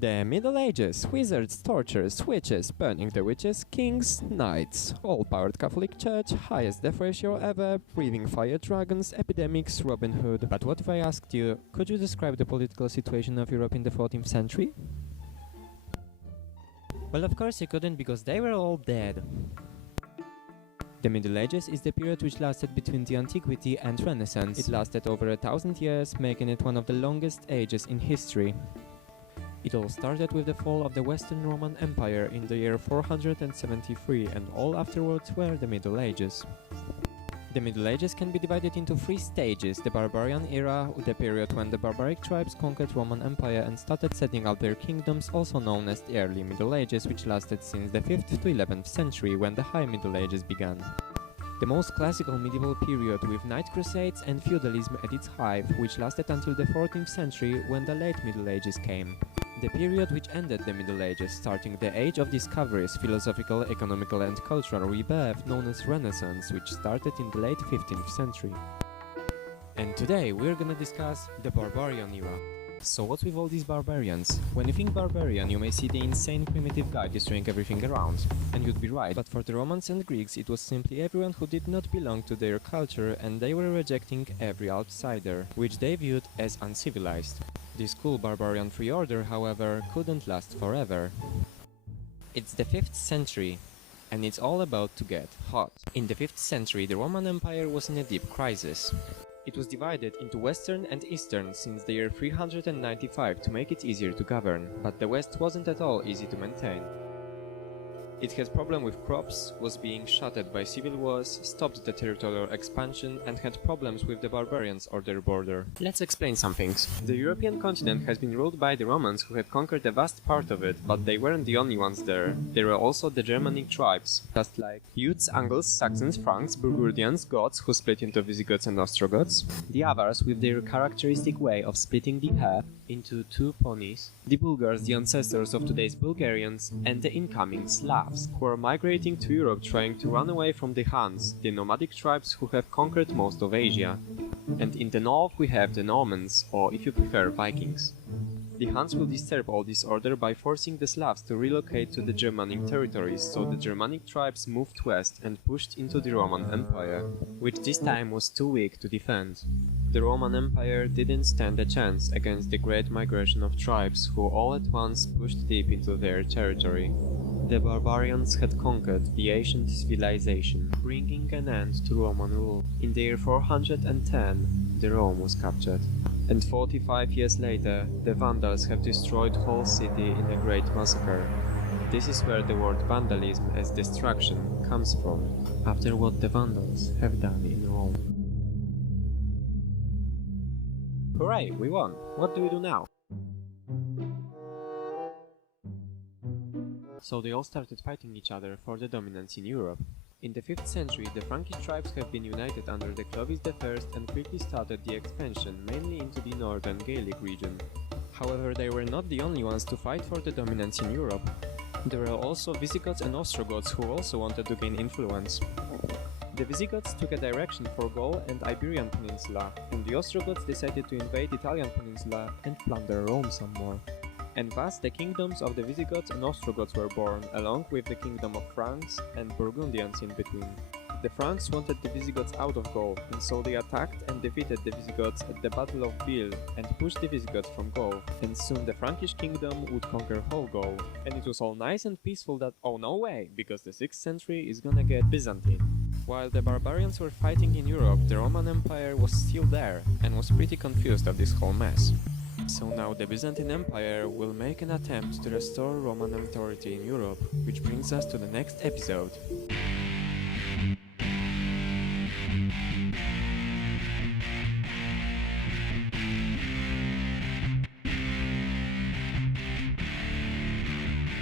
The Middle Ages, wizards, tortures, witches, burning the witches, kings, knights, all-powered Catholic Church, highest death ratio ever, breathing fire dragons, epidemics, Robin Hood. But what if I asked you, could you describe the political situation of Europe in the 14th century? Well, of course you couldn't, because they were all dead. The Middle Ages is the period which lasted between the Antiquity and Renaissance. It lasted over 1,000 years, making it one of the longest ages in history. It all started with the fall of the Western Roman Empire in the year 473, and all afterwards were the Middle Ages. The Middle Ages can be divided into three stages: the Barbarian Era, the period when the barbaric tribes conquered Roman Empire and started setting up their kingdoms, also known as the Early Middle Ages, which lasted since the 5th to 11th century, when the High Middle Ages began. The most classical medieval period, with Knight Crusades and feudalism at its height, which lasted until the 14th century, when the Late Middle Ages came. The period which ended the Middle Ages, starting the Age of Discoveries, philosophical, economical and cultural rebirth, known as Renaissance, which started in the late 15th century. And today we're gonna discuss the Barbarian Era. So what's with all these barbarians? When you think barbarian, you may see the insane primitive guy destroying everything around. And you'd be right, but for the Romans and Greeks it was simply everyone who did not belong to their culture, and they were rejecting every outsider, which they viewed as uncivilized. This cool barbarian free order, however, couldn't last forever. It's the 5th century, and it's all about to get hot. In the 5th century, the Roman Empire was in a deep crisis. It was divided into Western and Eastern since the year 395 to make it easier to govern, but the West wasn't at all easy to maintain. It had problems with crops, was being shattered by civil wars, stopped the territorial expansion, and had problems with the barbarians or their border. Let's explain some things. The European continent has been ruled by the Romans, who had conquered a vast part of it, but they weren't the only ones there. There were also the Germanic tribes, just like Jutes, Angles, Saxons, Franks, Burgundians, Goths, who split into Visigoths and Ostrogoths, the Avars with their characteristic way of splitting the hair into two ponies, the Bulgars, the ancestors of today's Bulgarians, and the incoming Slavs, who are migrating to Europe trying to run away from the Huns, the nomadic tribes who have conquered most of Asia. And in the north we have the Normans, or if you prefer, Vikings. The Huns will disturb all this order by forcing the Slavs to relocate to the Germanic territories, so the Germanic tribes moved west and pushed into the Roman Empire, which this time was too weak to defend. The Roman Empire didn't stand a chance against the great migration of tribes who all at once pushed deep into their territory. The barbarians had conquered the ancient civilization, bringing an end to Roman rule. In the year 410, the Rome was captured. And 45 years later, the Vandals have destroyed whole city in a great massacre. This is where the word vandalism as destruction comes from, after what the Vandals have done in Rome. Hooray, we won! What do we do now? So they all started fighting each other for the dominance in Europe. In the 5th century, the Frankish tribes have been united under the Clovis I and quickly started the expansion, mainly into the northern Gaelic region. However, they were not the only ones to fight for the dominance in Europe. There were also Visigoths and Ostrogoths who also wanted to gain influence. The Visigoths took a direction for Gaul and Iberian Peninsula, and the Ostrogoths decided to invade Italian Peninsula and plunder Rome some more. And thus the kingdoms of the Visigoths and Ostrogoths were born, along with the kingdom of Franks and Burgundians in between. The Franks wanted the Visigoths out of Gaul, and so they attacked and defeated the Visigoths at the Battle of Ville and pushed the Visigoths from Gaul. And soon the Frankish kingdom would conquer whole Gaul. And it was all nice and peaceful that, oh no way, because the 6th century is gonna get Byzantine. While the barbarians were fighting in Europe, the Roman Empire was still there, and was pretty confused of this whole mess. So now the Byzantine Empire will make an attempt to restore Roman authority in Europe, which brings us to the next episode.